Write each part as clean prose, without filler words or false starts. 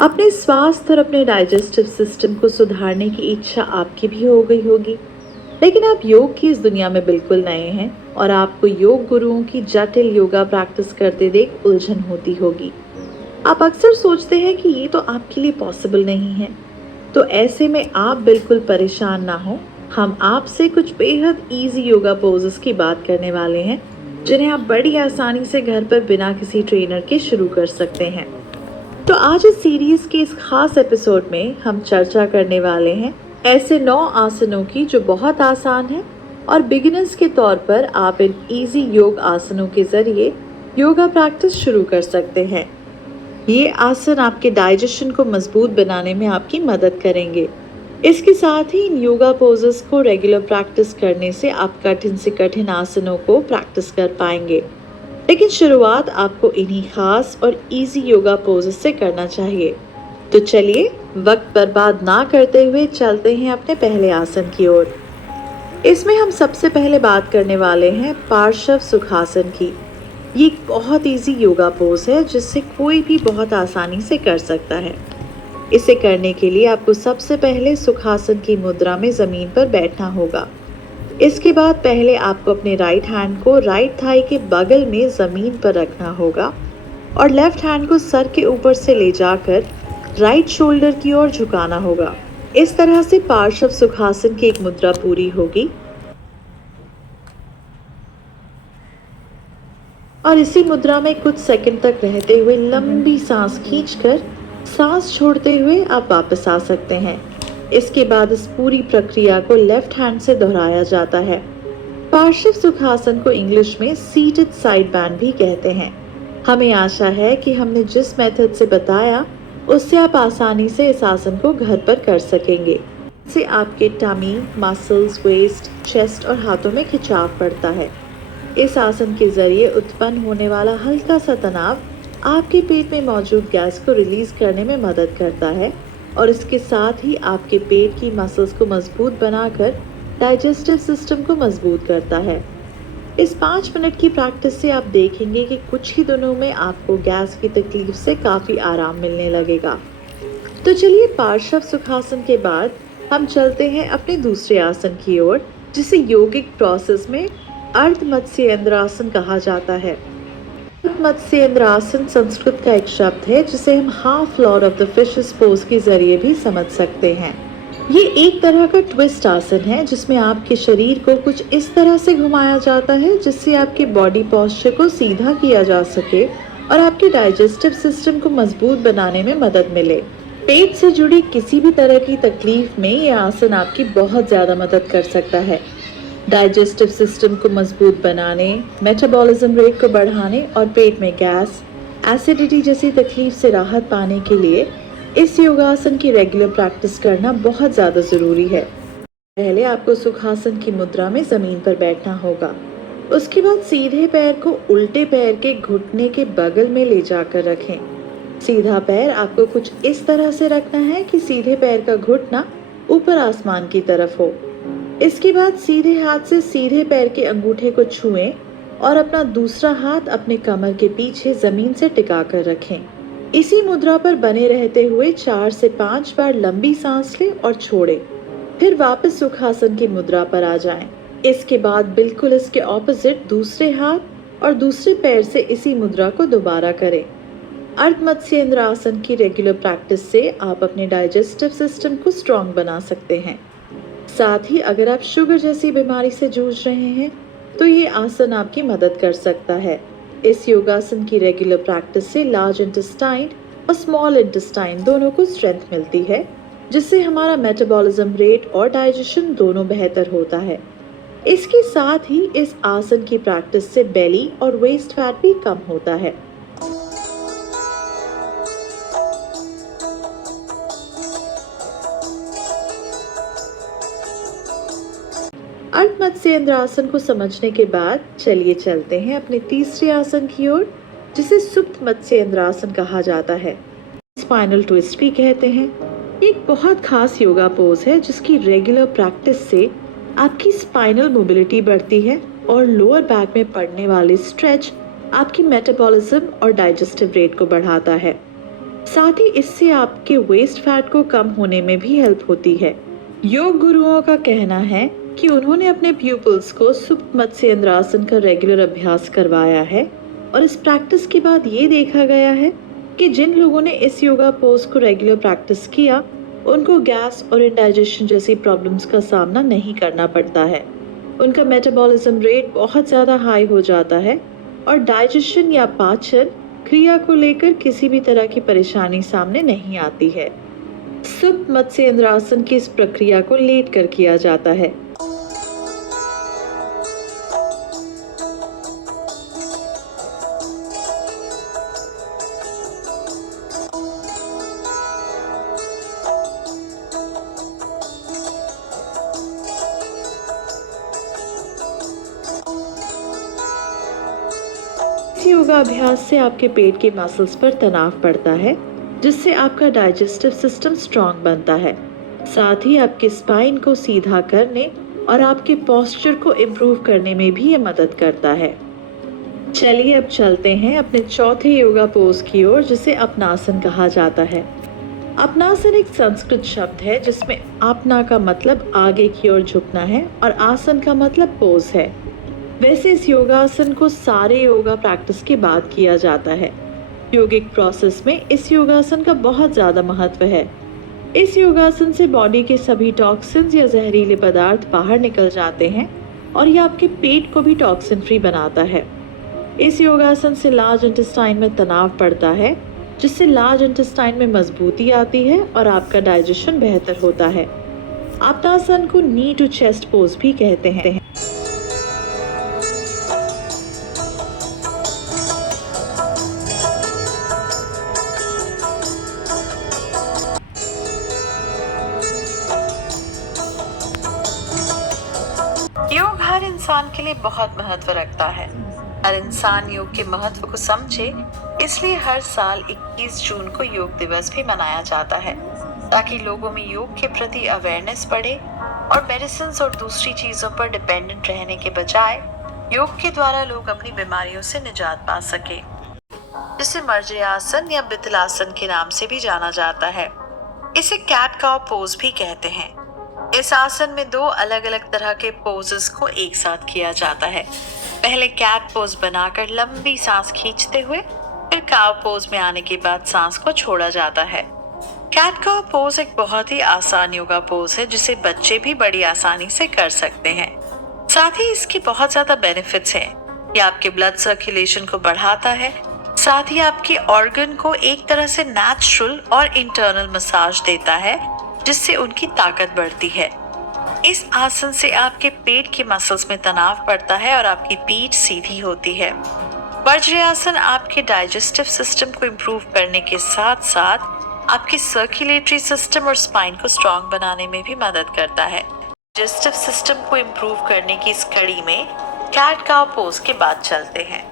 अपने स्वास्थ्य और अपने डाइजेस्टिव सिस्टम को सुधारने की इच्छा आपकी भी हो गई होगी, लेकिन आप योग की इस दुनिया में बिल्कुल नए हैं और आपको योग गुरुओं की जटिल योगा प्रैक्टिस करते देख उलझन होती होगी। आप अक्सर सोचते हैं कि ये तो आपके लिए पॉसिबल नहीं है। तो ऐसे में आप बिल्कुल परेशान ना हो। हम आपसे कुछ बेहद इजी योगा पोजेस की बात करने वाले हैं, जिन्हें आप बड़ी आसानी से घर पर बिना किसी ट्रेनर के शुरू कर सकते हैं। तो आज इस सीरीज के इस खास एपिसोड में हम चर्चा करने वाले हैं ऐसे 9 आसनों की जो बहुत आसान है और बिगिनर्स के तौर पर आप इन इजी योग आसनों के जरिए योगा प्रैक्टिस शुरू कर सकते हैं। ये आसन आपके डाइजेशन को मजबूत बनाने में आपकी मदद करेंगे। इसके साथ ही इन योगा पोजेस को रेगुलर प्रैक्टिस करने से आप कठिन से कठिन आसनों को प्रैक्टिस कर पाएंगे। लेकिन शुरुआत आपको इन्हीं खास और इजी योगा पोजेस से करना चाहिए। तो चलिए वक्त बर्बाद ना करते हुए चलते हैं अपने पहले आसन की ओर। इसमें हम सबसे पहले बात करने वाले हैं पार्श्व सुखासन की। ये एक बहुत इजी योगा पोज है जिससे कोई भी बहुत आसानी से कर सकता है। इसे करने के लिए आपको सबसे पहले सुखासन की मुद्रा में जमीन पर बैठना होगा। इसके बाद पहले आपको अपने राइट हैंड को राइट थाई के बगल में जमीन पर रखना होगा और लेफ्ट हैंड को सर के ऊपर से ले जाकर राइट शोल्डर की ओर झुकाना होगा। इस तरह से पार्श्व सुखासन की एक मुद्रा पूरी होगी और इसी मुद्रा में कुछ सेकंड तक रहते हुए लंबी सांस खींचकर सांस छोड़ते हुए आप वापस आ सकते हैं। इसके बाद इस पूरी प्रक्रिया को लेफ्ट हैंड से दोहराया जाता है। पार्श्व सुखासन को इंग्लिश में सीटेड साइड बैंड भी कहते हैं। हमें आशा है कि हमने जिस मेथड से बताया उससे आप आसानी से इस आसन को घर पर कर सकेंगे। इससे आपके टमी, मसल्स, वेस्ट, चेस्ट और हाथों में खिंचाव पड़ता है। इस आसन के जरिए उत्पन्न होने वाला हल्का सा तनाव आपके पेट में मौजूद गैस को रिलीज करने में मदद करता है और इसके साथ ही आपके पेट की मसल्स को मजबूत बनाकर डाइजेस्टिव सिस्टम को मजबूत करता है। इस 5 मिनट की प्रैक्टिस से आप देखेंगे कि कुछ ही दिनों में आपको गैस की तकलीफ से काफ़ी आराम मिलने लगेगा। तो चलिए पार्श्व सुखासन के बाद हम चलते हैं अपने दूसरे आसन की ओर, जिसे योगिक प्रोसेस में अर्ध मत्स्येंद्रासन कहा जाता है। मत्स्येंद्रासन संस्कृत का एक शब्द है जिसे हम half Lord of the fishes pose के जरिए भी समझ सकते हैं। ये एक तरह का ट्विस्ट आसन है जिसमें आपके शरीर को कुछ इस तरह से घुमाया जाता है जिससे आपके बॉडी पोस्चर को सीधा किया जा सके और आपके डाइजेस्टिव सिस्टम को मजबूत बनाने में मदद मिले। पेट से जुड़ी किसी भी तरह की तकलीफ में ये आसन आपकी बहुत ज़्यादा मदद कर सकता है। डाइजेस्टिव सिस्टम को मजबूत बनाने, मेटाबॉलिज्म रेट को बढ़ाने और पेट में गैस, एसिडिटी जैसी तकलीफ से राहत पाने के लिए इस योगासन की रेगुलर प्रैक्टिस करना बहुत ज़्यादा ज़रूरी है। पहले आपको सुखासन की मुद्रा में ज़मीन पर बैठना होगा। उसके बाद सीधे पैर को उल्टे पैर के घुटने के बगल में ले जाकर रखें। सीधा पैर आपको कुछ इस तरह से रखना है कि सीधे पैर का घुटना ऊपर आसमान की तरफ हो। इसके बाद सीधे हाथ से सीधे पैर के अंगूठे को छुएं और अपना दूसरा हाथ अपने कमर के पीछे जमीन से टिका कर रखें। इसी मुद्रा पर बने रहते हुए 4 से 5 बार लंबी सांस लें और छोड़ें। फिर वापस सुखासन की मुद्रा पर आ जाएं। इसके बाद बिल्कुल इसके ऑपोजिट दूसरे हाथ और दूसरे पैर से इसी मुद्रा को दोबारा करें। अर्ध मत्स्येंद्रासन की रेगुलर प्रैक्टिस से आप अपने डाइजेस्टिव सिस्टम को स्ट्रॉन्ग बना सकते हैं। साथ ही अगर आप शुगर जैसी बीमारी से जूझ रहे हैं तो ये आसन आपकी मदद कर सकता है। इस योगासन की रेगुलर प्रैक्टिस से लार्ज इंटेस्टाइन और स्मॉल इंटेस्टाइन दोनों को स्ट्रेंथ मिलती है, जिससे हमारा मेटाबॉलिज्म रेट और डाइजेशन दोनों बेहतर होता है। इसके साथ ही इस आसन की प्रैक्टिस से बेली और वेस्ट फैट भी कम होता है। अर्ध मत्स्येंद्रासन को समझने के बाद चलिए चलते हैं अपने तीसरे आसन की ओर, जिसे सुप्त मत्स्येंद्रासन कहा जाता है। स्पाइनल ट्विस्ट भी कहते हैं। एक बहुत खास योगा पोज है जिसकी रेगुलर प्रैक्टिस से आपकी स्पाइनल मोबिलिटी बढ़ती है और लोअर बैक में पड़ने वाले स्ट्रेच आपकी मेटाबॉलिज्म और डाइजेस्टिव रेट को बढ़ाता है। साथ ही इससे आपके वेस्ट फैट को कम होने में भी हेल्प होती है। योग गुरुओं का कहना है कि उन्होंने अपने प्यूपल्स को सुप्त मत्स्य इंद्रासन का रेगुलर अभ्यास करवाया है और इस प्रैक्टिस के बाद ये देखा गया है कि जिन लोगों ने इस योगा पोज को रेगुलर प्रैक्टिस किया उनको गैस और इंडाइजेशन जैसी प्रॉब्लम्स का सामना नहीं करना पड़ता है। उनका मेटाबॉलिज्म रेट बहुत ज़्यादा हाई हो जाता है और डाइजेशन या पाचन क्रिया को लेकर किसी भी तरह की परेशानी सामने नहीं आती है। सुप्त मत्स्य इंद्रासन की इस प्रक्रिया को लेट कर किया जाता है। इस योगाभ्यास से आपके पेट के मसल्स पर तनाव पड़ता है, जिससे आपका डाइजेस्टिव सिस्टम स्ट्रांग बनता है। साथ ही आपके स्पाइन को सीधा करने और आपके पोस्चर को इम्प्रूव करने में भी ये मदद करता है। चलिए अब चलते हैं अपने चौथे योगा पोज की ओर, जिसे अपनासन कहा जाता है। अपनासन एक संस्कृत शब्द है जिसमें अपना का मतलब आगे की ओर झुकना है और आसन का मतलब पोज है। वैसे इस योगासन को सारे योगा प्रैक्टिस के बाद किया जाता है। योगिक प्रोसेस में इस योगासन का बहुत ज़्यादा महत्व है। इस योगासन से बॉडी के सभी टॉक्सिन्स या जहरीले पदार्थ बाहर निकल जाते हैं और ये आपके पेट को भी टॉक्सिन फ्री बनाता है। इस योगासन से लार्ज इंटेस्टाइन में तनाव पड़ता है, जिससे लार्ज इंटेस्टाइन में मजबूती आती है और आपका डाइजेशन बेहतर होता है। अपनासन को नी टू चेस्ट पोज भी कहते हैं। योग हर इंसान के लिए बहुत महत्व रखता है। हर इंसान योग के महत्व को समझे, इसलिए हर साल 21 जून को योग दिवस भी मनाया जाता है, ताकि लोगों में योग के प्रति अवेयरनेस बढ़े और मेडिसिन और दूसरी चीजों पर डिपेंडेंट रहने के बजाय योग के द्वारा लोग अपनी बीमारियों से निजात पा सके, जिसे मर्जयासन या बितलासन के नाम से भी जाना जाता है। इसे कैट काउ पोज भी कहते हैं। इस आसन में दो अलग अलग तरह के पोजेस को एक साथ किया जाता है। पहले कैट पोज बनाकर लंबी सांस खींचते हुए फिर काव पोज में आने के बाद सांस को छोड़ा जाता है। कैट काव पोज एक बहुत ही आसान योगा पोज है, जिसे बच्चे भी बड़ी आसानी से कर सकते हैं। साथ ही इसकी बहुत ज्यादा बेनिफिट्स हैं। ये आपके ब्लड सर्कुलेशन को बढ़ाता है, साथ ही आपके ऑर्गन को एक तरह से नेचुरल और इंटरनल मसाज देता है, जिससे उनकी ताकत बढ़ती है। इस आसन से आपके पेट के मसल्स में तनाव पड़ता है और आपकी पीठ सीधी होती है। वज्रासन आपके डाइजेस्टिव सिस्टम को इम्प्रूव करने के साथ साथ आपके सर्कुलेटरी सिस्टम और स्पाइन को स्ट्रांग बनाने में भी मदद करता है। डाइजेस्टिव सिस्टम को इम्प्रूव करने की इस कड़ी में कैट काउ पोज के बाद चलते हैं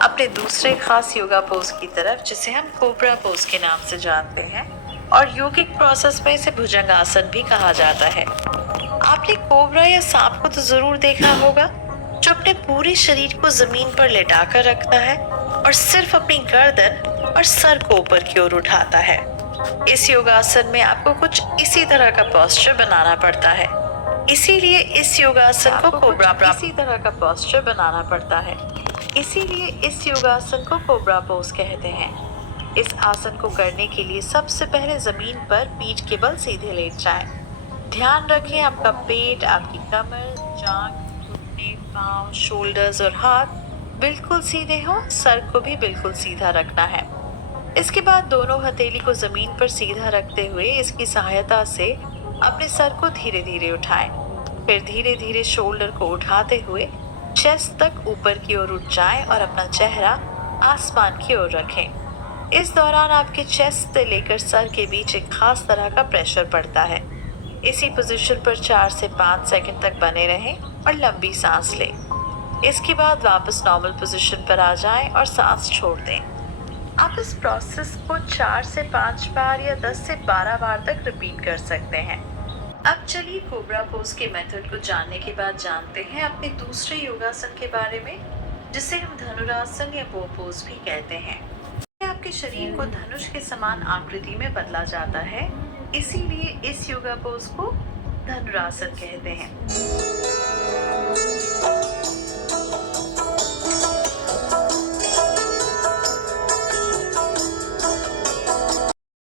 अपने दूसरे खास योगा पोज की तरफ, जिसे हम कोबरा पोज के नाम से जानते हैं और योगिक प्रोसेस में इसे भुजंगासन भी कहा जाता है। आपने कोबरा या सांप को तो जरूर देखा होगा, जो अपने पूरे शरीर को जमीन पर लेटा कर रखता है और सिर्फ अपनी गर्दन और सर को ऊपर की ओर उठाता है। इस योगासन में आपको कुछ इसी तरह का पोस्चर बनाना पड़ता है, इसीलिए इस योगासन को कोबरा पोज कहते हैं। इस आसन को करने के लिए सबसे पहले जमीन पर पीठ के बल सीधे लेट जाएं। ध्यान रखें आपका पेट, आपकी कमर, जांघ, घुटने, पांव, शोल्डर्स और हाथ बिल्कुल सीधे हो। सर को भी बिल्कुल सीधा रखना है। इसके बाद दोनों हथेली को जमीन पर सीधा रखते हुए इसकी सहायता से अपने सर को धीरे धीरे उठाएं। फिर धीरे धीरे शोल्डर को उठाते हुए चेस्ट तक ऊपर की ओर उठ जाएं और अपना चेहरा आसमान की ओर रखें। इस दौरान आपके चेस्ट से लेकर सर के बीच एक खास तरह का प्रेशर पड़ता है। इसी पोजीशन पर 4 से 5 सेकंड तक बने रहें और लंबी सांस लें। इसके बाद वापस नॉर्मल पोजीशन पर आ जाएं और सांस छोड़ दें। आप इस प्रोसेस को 4 से 5 बार या 10 से 12 बार तक रिपीट कर सकते हैं। अब चलिए कोबरा पोज के मेथड को जानने के बाद जानते हैं अपने दूसरे योगासन के बारे में, जिसे हम धनुरासन या बो पोज भी कहते हैं। आप आपके शरीर को धनुष के समान आकृति में बदला जाता है, इसीलिए इस योगा पोज को धनुरासन कहते हैं।